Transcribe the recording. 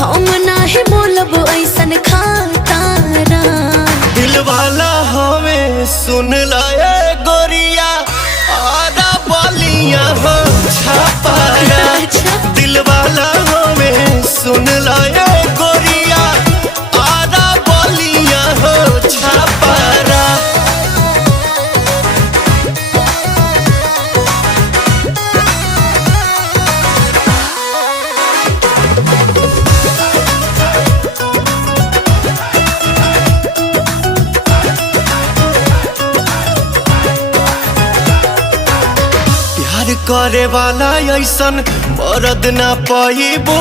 हम नाही बोलब ऐसन खातारा। दिल वाला हमें सुन लाए गोरिया आधा बोलिया हो छापारा। दिल वाला हमें सुन लाए गोरिया आधा बोलिया हो छापारा। प्यार करे वाला ऐसन मरद ना पाइबू।